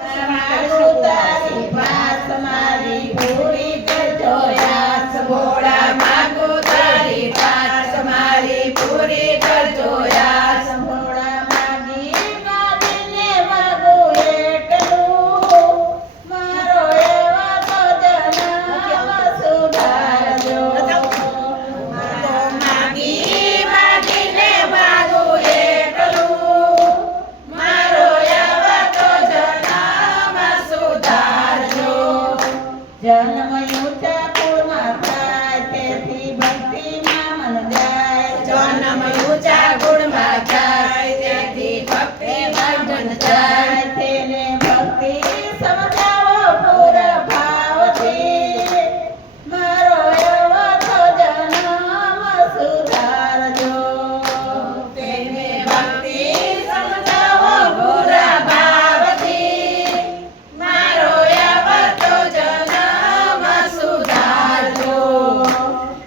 મારું તારી પાસ મારી પૂરી કરજો યાસ ભોળા માંગુ તારી પાસ મારી પૂરી કરજો યાસ ભોળા માગી માગીને માગું એટલું મારો એવા તો જન્મ સુધારજો માગી માગીને માગું એટલું મારો એવા તો જન્મ સુધારજો જન્મ ઊંચા કુળમાં થાય તેથી ભક્તિમાં મન જાય જન્મ ઊંચા કુળમાં થાય તેથી ભક્તિમાં મન જાય તેને ભક્તિ સમજાવો પૂરા ભાવથી મારો એવો તો જન્મ સુધારજો તેને ભક્તિ સમજાવો પૂરા ભાવથી મારો એવો તો જન્મ સુધારજો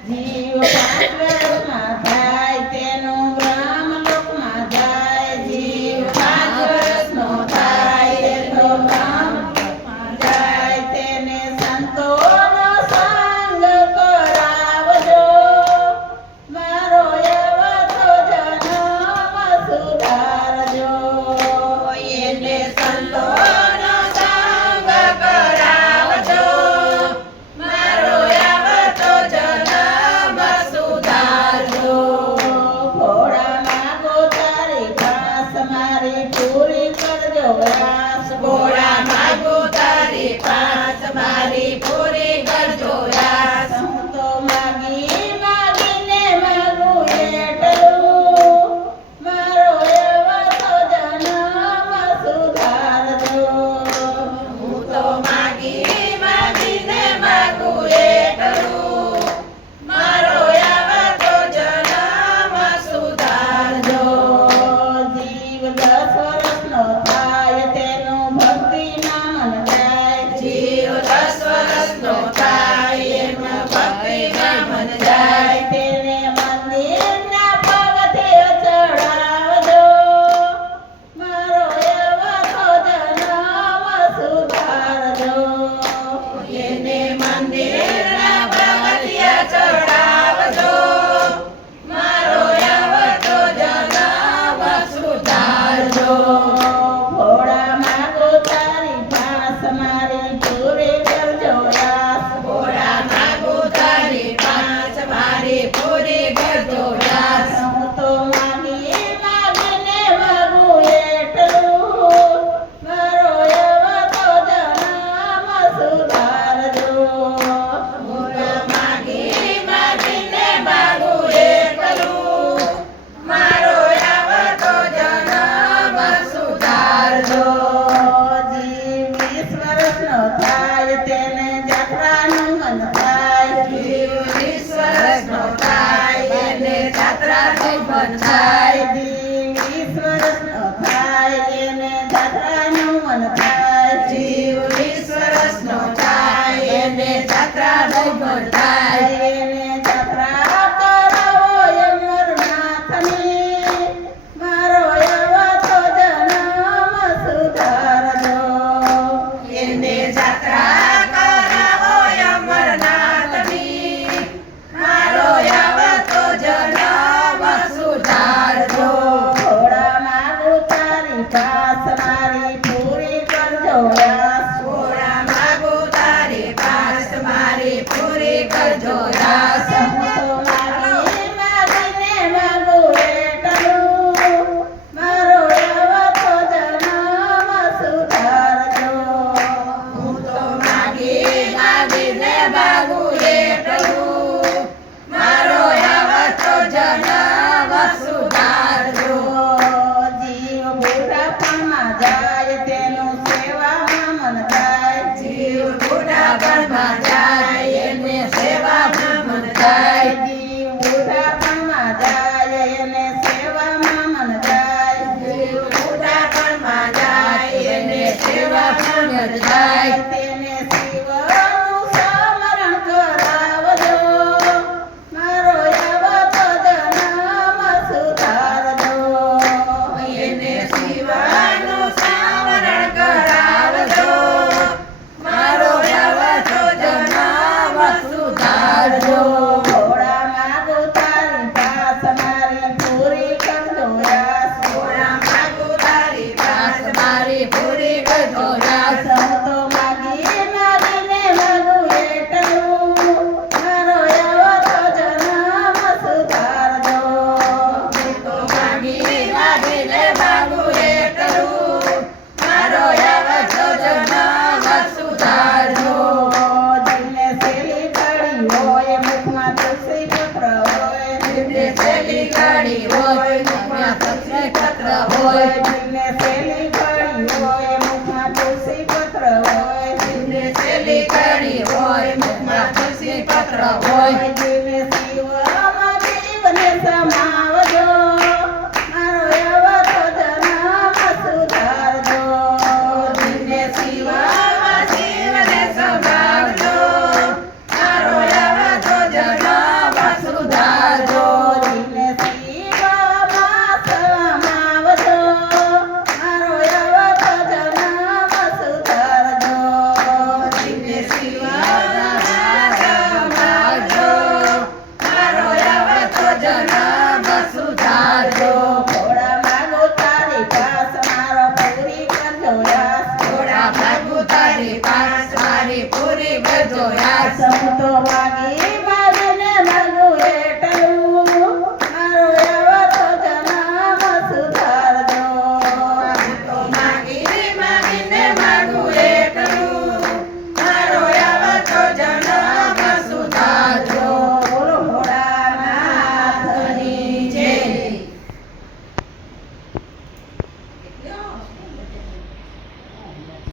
જીવ ભાગવતમાં થાય તેનું બ્રહ્મલોકમાં જાય જીવ ભાગવતનો થાય તેનો બ્રહ્મલોકમાં જાય તેને સંતોનો સંગ કરાવજો મારો એવો તો જન્મ સુધારજો એને સંતોનો સંગ કરાવજો મારો એવો તો જન્મ સુધારજો ભોળા માંગો તારી પાસ મારી પૂરી કરજો યાસ ભોળા માંગો તારી પાસ મારી પૂરી કરજો યાસ હું તો માગી માગીને માગું એટલું મારો એવો તો જન્મ સુધારજો હું તો માગી માગીને માગું એટલું મારો એવો તો જન્મ સુધારજો જીવ 10 વર્ષનો થાય તેનું ભક્તિમાં મન જાય જીવ 10 વર્ષનો થાય એમાં ભક્તિમાં મન જાય તેને મંદિરના પગથિયે ચડાવજો મારો એવો તો જન્મ સુધારજો એને મંદિરના પગથિયે ચડાવજો મારો એવો તો જન્મ સુધારજો ભોળા માંગો તારી પાસ મારી પૂરી કરજો યાસ ભોળા માંગો તારી પાસ મારી પૂરી કરજો યાસ હું તો માગી માગીને માગું એટલું મારો એવો તો જન્મ સુધારજો હું તો માગી માગીને માગું એટલું મારો એવો તો જન્મ સુધારજો જીવ 20 વર્ષનો થાય તેને જાત્રાનું મન થાય જીવ 20 વર્ષનો થાય એને જાત્રાનું મન થાય જીવ 20 વર્ષનો થાય એને જાત્રાનું મન થાય જીવ 20 વર્ષનો થાય એને જાત્રાનું મન થાય એને જાત્રા કરાવો અમરનાથની મારો એવો તો જન્મ સુધારજો એને જાત્રા કરાવો અમરનાથની મારો એવો તો જન્મ સુધારજો ભોળા માંગુ તારી પાસ મારી પૂરી કરજો યાસ ભોળા માંગુ તારી પાસ મારી પૂરી કરજો યાસ હું તો માગી માગીને માગું એટલું મારો એવો તો જન્મ સુધારજો હું તો માગી માગીને માગું એટલું મારો એવો તો જન્મ સુધારજો જીવ બુઢાપણમાં જાય તેનું સેવામાં મન થાય જીવ બુઢાપણમાં જાય એને સેવામાં મન થાય જીવ બુઢાપણમાં જાય એને સેવામાં મન થાય જીવ બુઢાપણમાં જાય એને સેવામાં મન થાય તેને શિવનું સ્મરણ કરાવજો મારો એવો તો જન્મ સુધારજો એને શિવનું સ્મરણ કરાવજો શિવમાં શિવને સંભાળજો, મારો આવતો જન્મ સુધારજો. જીવને શિવમાં સમાવજો, મારો આવતો જન્મ સુધારજો. જીવને શિવમાં સમાવજો, મારો આવતો જન્મ સુધારજો. થોડા માગો તારી પાસ મારો પૂરી કરજો યાસ. થોડા માગો તારી પાસ મારી પૂરી કરજો યાસ. હું તો વાગી